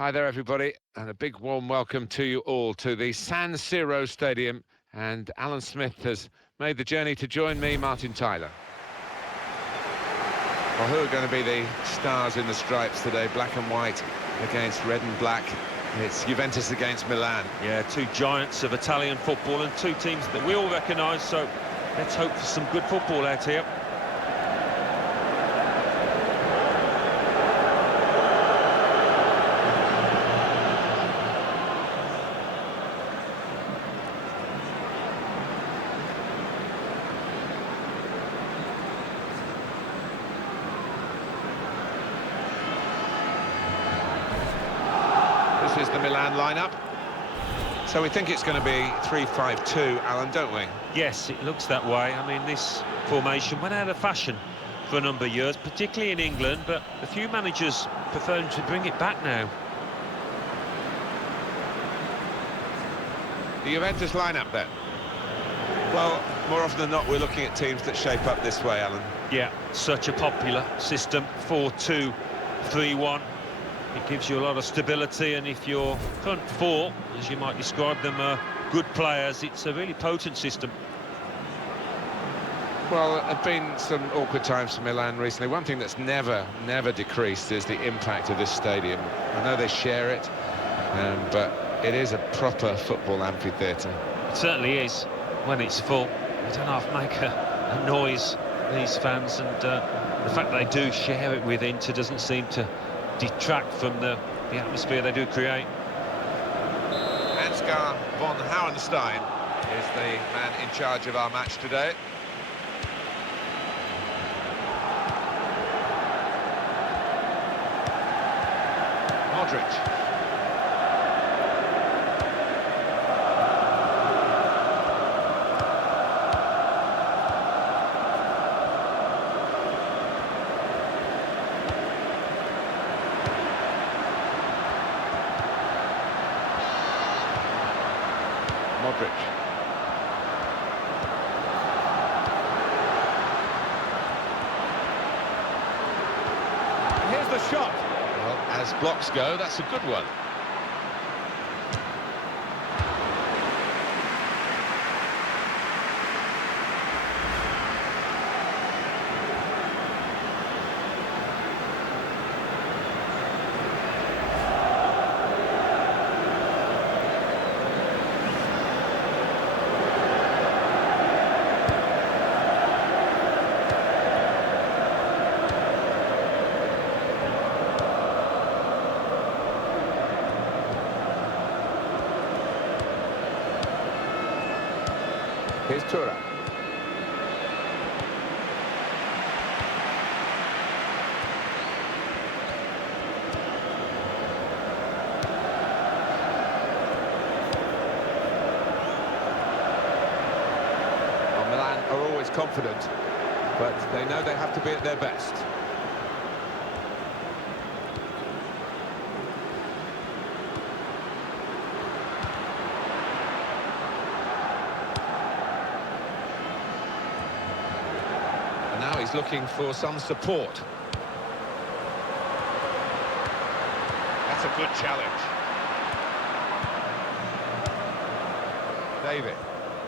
Hi there, everybody, and a big warm welcome to you all to the San Siro Stadium. And Alan Smith has made the journey to join me, Martin Tyler. Well, who are going to be the stars in the stripes today? Black and white against red and black. It's Juventus against Milan. Yeah, two giants of Italian football and two teams that we all recognise, so let's hope for some good football out here. This is the Milan lineup. So we think it's going to be 3-5-2, Alan, don't we? Yes, it looks that way. I mean, this formation went out of fashion for a number of years, particularly in England, but a few managers prefer to bring it back now. The Juventus lineup then. Well, more often than not, we're looking at teams that shape up this way, Alan. Yeah, such a popular system, 4-2-3-1. It gives you a lot of stability, and if your front four, as you might describe them, are good players, it's a really potent system. Well, there have been some awkward times for Milan recently. One thing that's never decreased is the impact of this stadium. I know they share it, but it is a proper football amphitheatre. It certainly is. When it's full, they don't have to make a noise, these fans, and the fact they do share it with Inter doesn't seem to detract from the atmosphere they do create. Ansgar von Hauenstein is the man in charge of our match today. Modric. Modric. Here's the shot. Well, as blocks go, that's a good one. Here's Tura. Well, Milan are always confident, but they know they have to be at their best. Now he's looking for some support. That's a good challenge. David.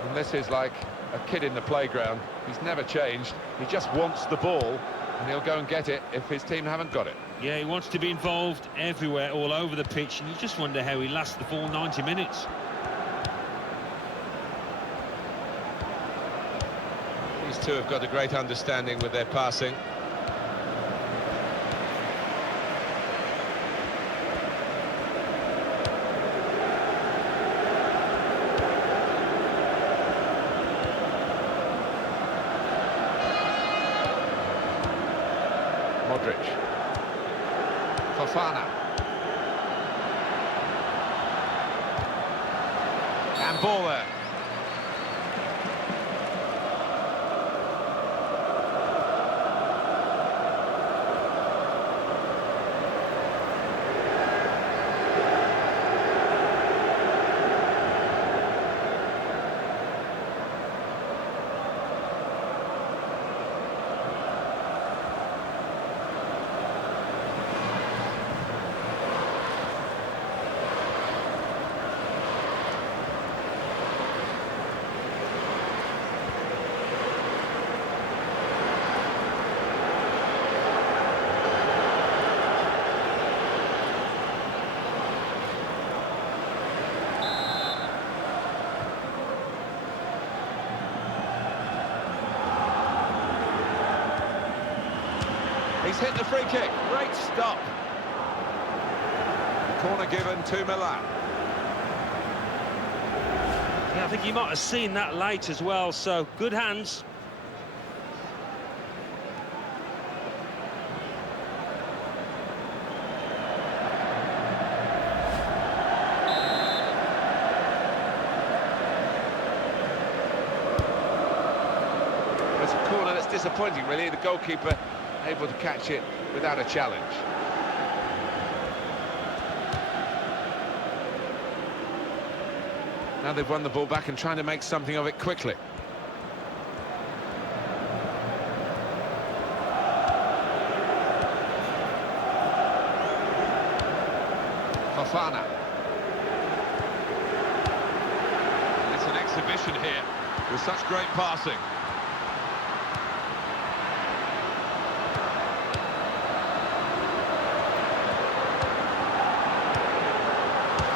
And this is like a kid in the playground. He's never changed. He just wants the ball, and he'll go and get it if his team haven't got it. Yeah, he wants to be involved everywhere, all over the pitch, and you just wonder how he lasts the full 90 minutes. These two have got a great understanding with their passing. Modric. Fofana. And ball there. hit the free kick. Great stop. Corner given to Milan. Yeah, I think you might have seen that late as well, so good hands. It's a corner that's disappointing, really. The goalkeeper able to catch it without a challenge. Now they've won the ball back and trying to make something of it quickly. Fofana. It's an exhibition here with such great passing.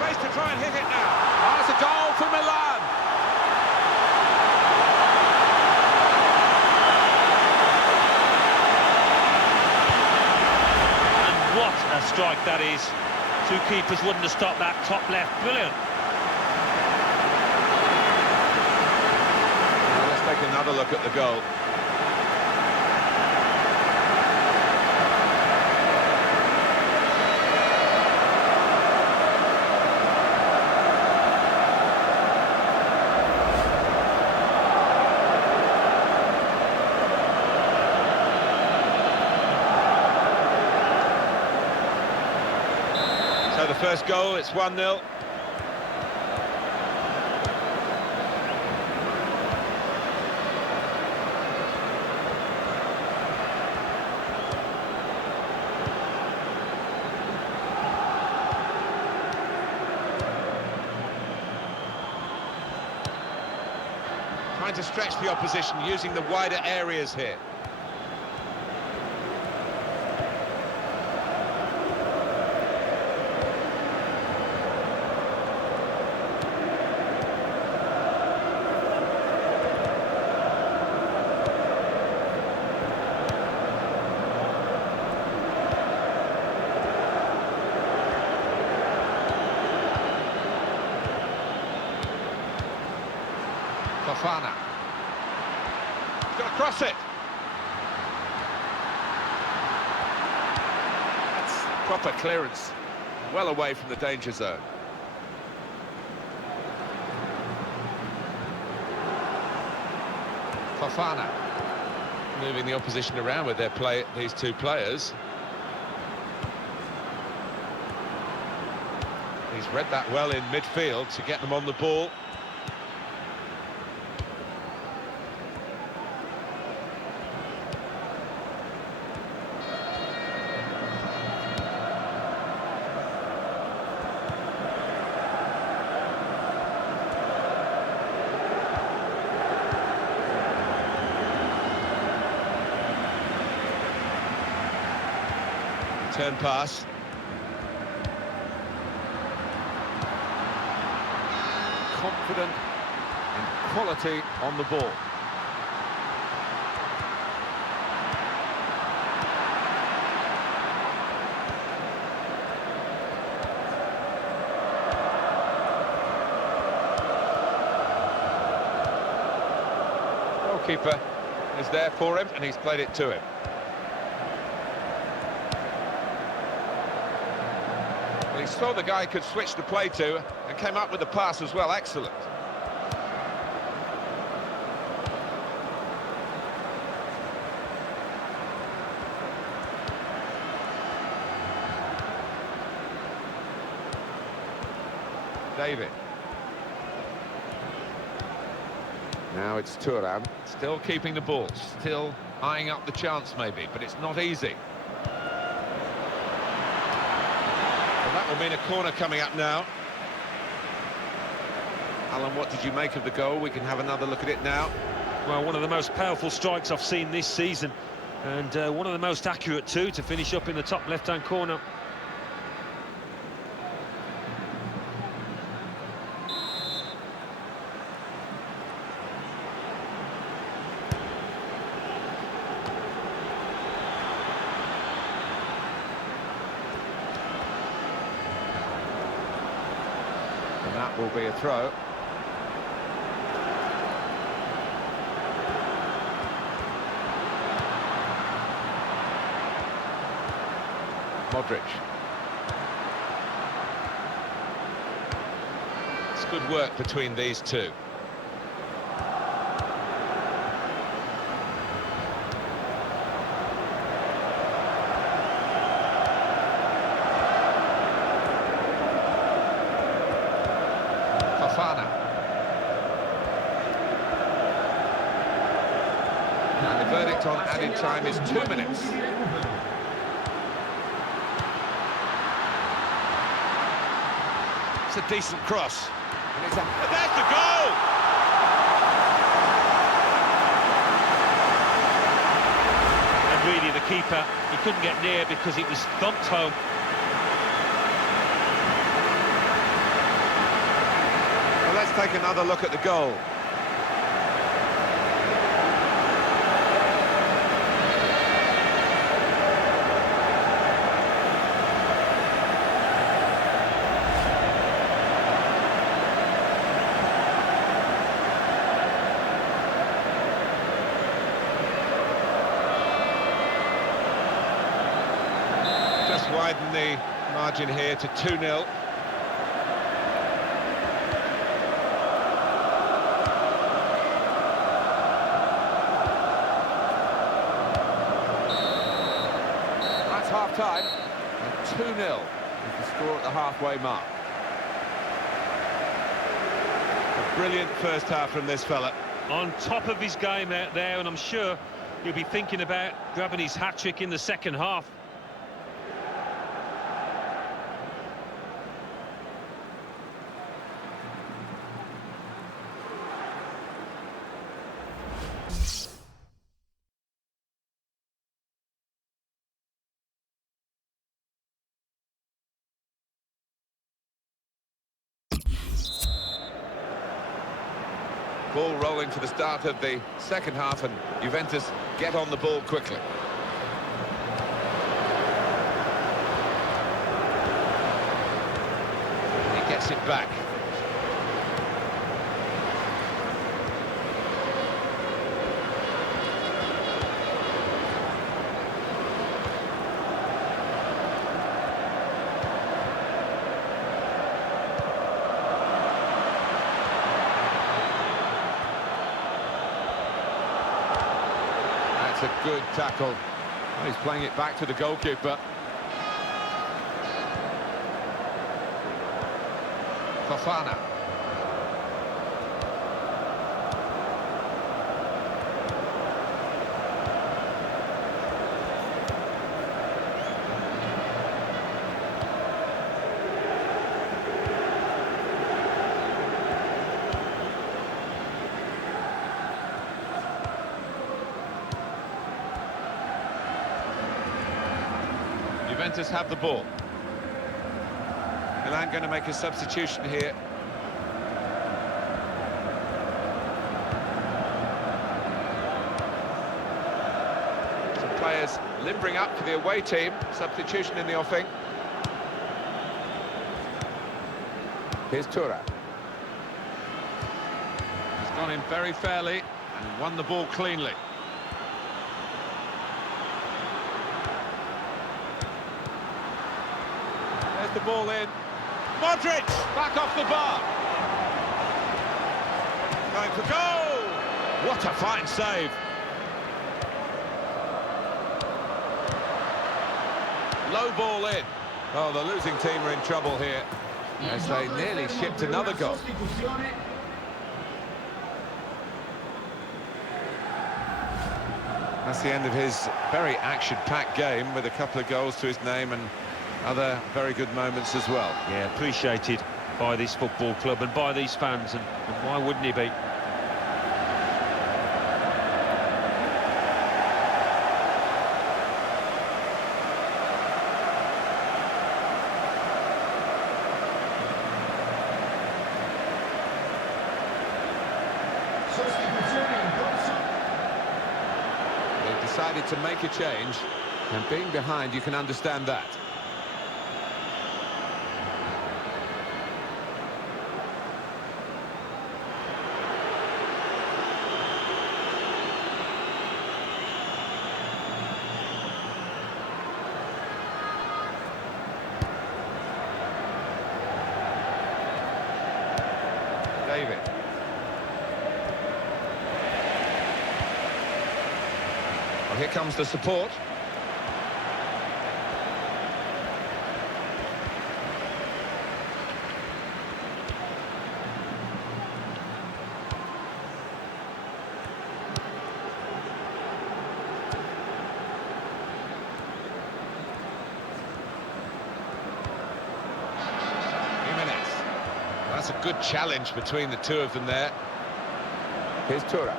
Space to try and hit it now. Oh, it's a goal for Milan. And what a strike that is. Two keepers wouldn't have stopped that top left. Brilliant. Well, let's take another look at the goal. So the first goal, it's 1-0. Trying to stretch the opposition, using the wider areas here. Fofana. He's got to cross it. That's proper clearance. Well away from the danger zone. Fofana. Moving the opposition around with these two players. He's read that well in midfield to get them on the ball. Turn pass. Confident and quality on the ball. Goalkeeper is there for him and he's played it to him. He saw the guy could switch the play to and came up with the pass as well. Excellent. David. Now it's Thuram, still keeping the ball, still eyeing up the chance maybe, but it's not easy. That will mean a corner coming up now. Alan, what did you make of the goal? We can have another look at it now. Well, one of the most powerful strikes I've seen this season, and one of the most accurate too, to finish up in the top left-hand corner. And that will be a throw. Modric. It's good work between these two. Fofana. And the verdict on added time is 2 minutes. It's a decent cross. And there's the goal! And really, the keeper, he couldn't get near because it was thumped home. Well, let's take another look at the goal. Just widen the margin here to 2-0. That's half-time, and 2-0 is the score at the halfway mark. A brilliant first half from this fella. On top of his game out there, and I'm sure he'll be thinking about grabbing his hat-trick in the second half. Ball rolling for the start of the second half, and Juventus get on the ball quickly. He gets it back. A good tackle. Well, he's playing it back to the goalkeeper. Fofana. Juventus have the ball. Milan going to make a substitution here. Some players limbering up for the away team. Substitution in the offing. Here's Tura. He's gone in very fairly and won the ball cleanly. The ball in. Modric! Back off the bar. Going for goal! What a fine save. Low ball in. Oh, the losing team are in trouble here, as they nearly shipped another goal. That's the end of his very action-packed game, with a couple of goals to his name and other very good moments as well. Yeah, appreciated by this football club and by these fans, and why wouldn't he be? They've decided to make a change, and being behind, you can understand that. David. Well, here comes the support. That's a good challenge between the two of them there. Here's Tura.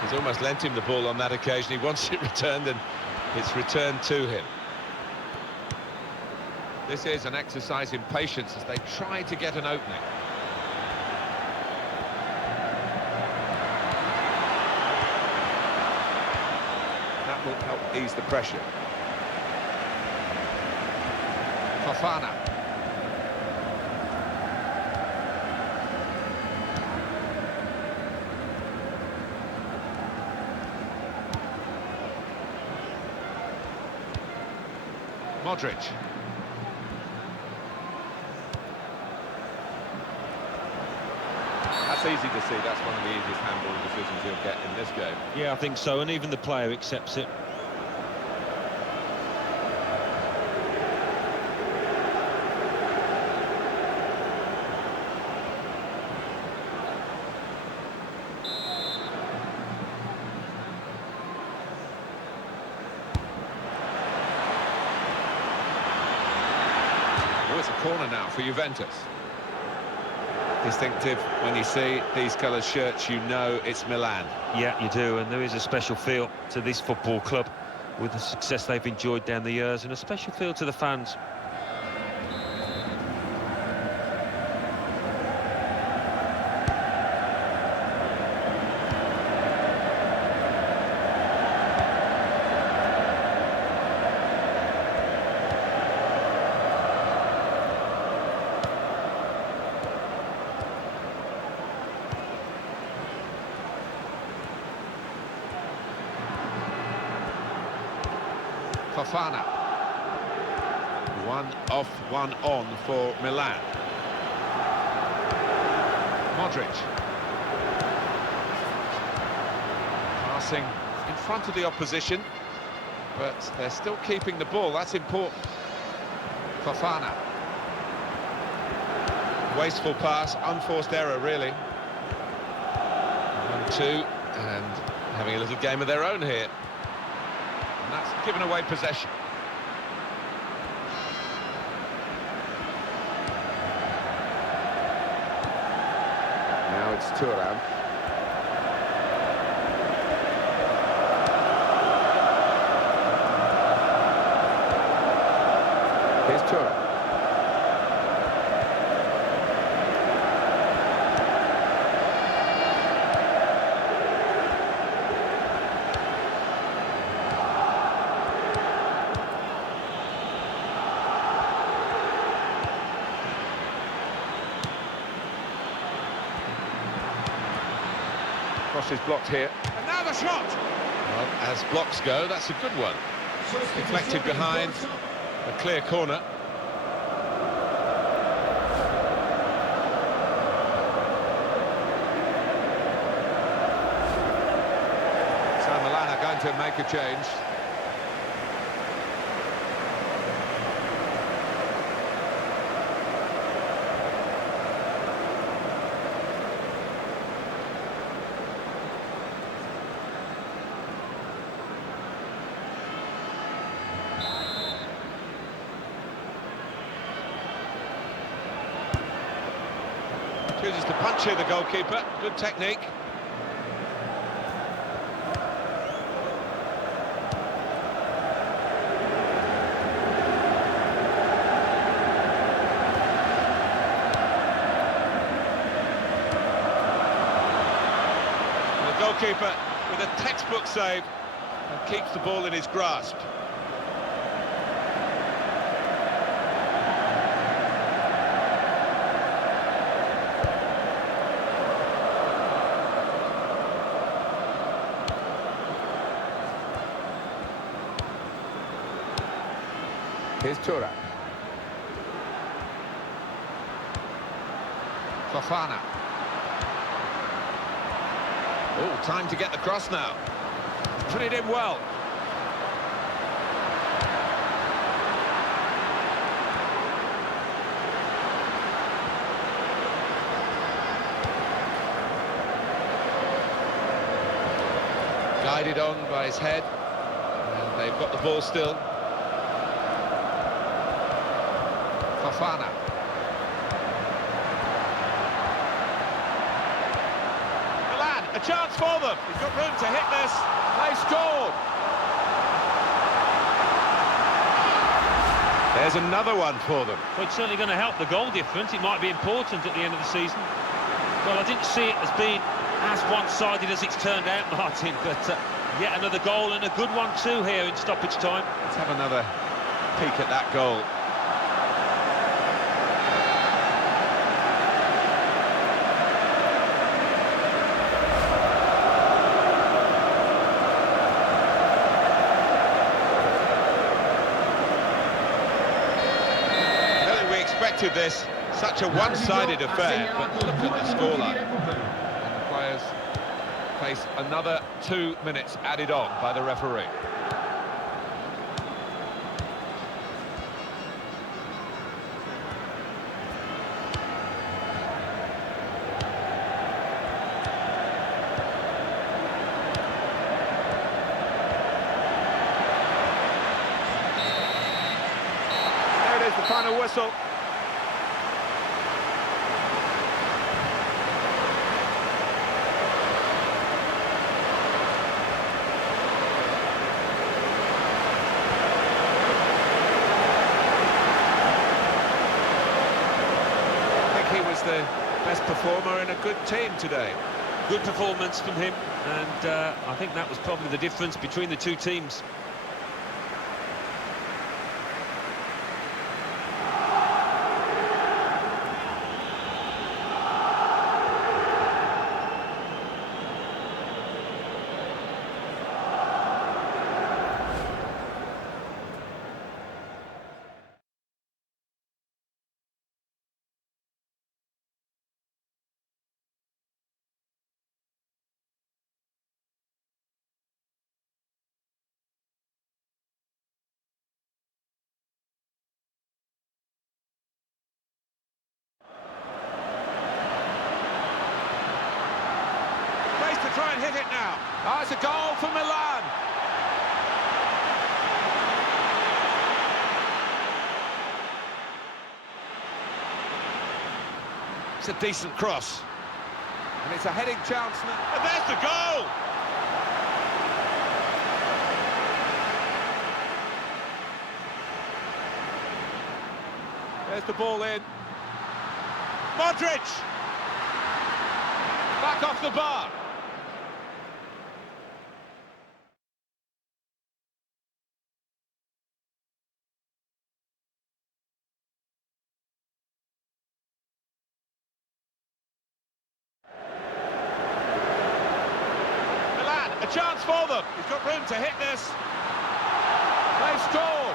He's almost lent him the ball on that occasion. He wants it returned, and it's returned to him. This is an exercise in patience as they try to get an opening. That will help ease the pressure. Fofana. Modric. That's easy to see. That's one of the easiest handball decisions he'll get in this game. Yeah, I think so, and even the player accepts it. Oh, it's a corner now for Juventus. Distinctive when you see these coloured shirts, you know it's Milan. Yeah, you do, and there is a special feel to this football club with the success they've enjoyed down the years, and a special feel to the fans. Fofana. One off, one on for Milan. Modric. Passing in front of the opposition, but they're still keeping the ball. That's important. Fofana. Wasteful pass, unforced error, really. 1-2, and having a little game of their own here. And that's given away possession. Now it's Thuram. Here's Thuram. Cross is blocked here. And now the shot! Well, as blocks go, that's a good one. Deflected behind a clear corner. So Milan are going to make a change. Chooses to punch here, the goalkeeper. Good technique. And the goalkeeper with a textbook save and keeps the ball in his grasp. Here's Tura. Fofana. Oh, time to get the cross now. Put it in well. Guided on by his head. And they've got the ball still. Fofana. Milan, a chance for them. He's got room to hit this. They scored. There's another one for them. Well, it's certainly going to help the goal difference. It might be important at the end of the season. Well, I didn't see it as being as one-sided as it's turned out, Martin, but yet another goal, and a good one too here in stoppage time. Let's have another peek at that goal. I don't think we expected this, such a one-sided affair, but look at the scoreline. And the players face another 2 minutes added on by the referee. There it is, the final whistle. The best performer in a good team today. Good performance from him, and I think that was probably the difference between the two teams. To try and hit it now. Oh, it's a goal for Milan. It's a decent cross. And it's a heading chance. And there's the goal! There's the ball in. Modric! Back off the bar. Milan, a chance for them. He's got room to hit this. They've scored.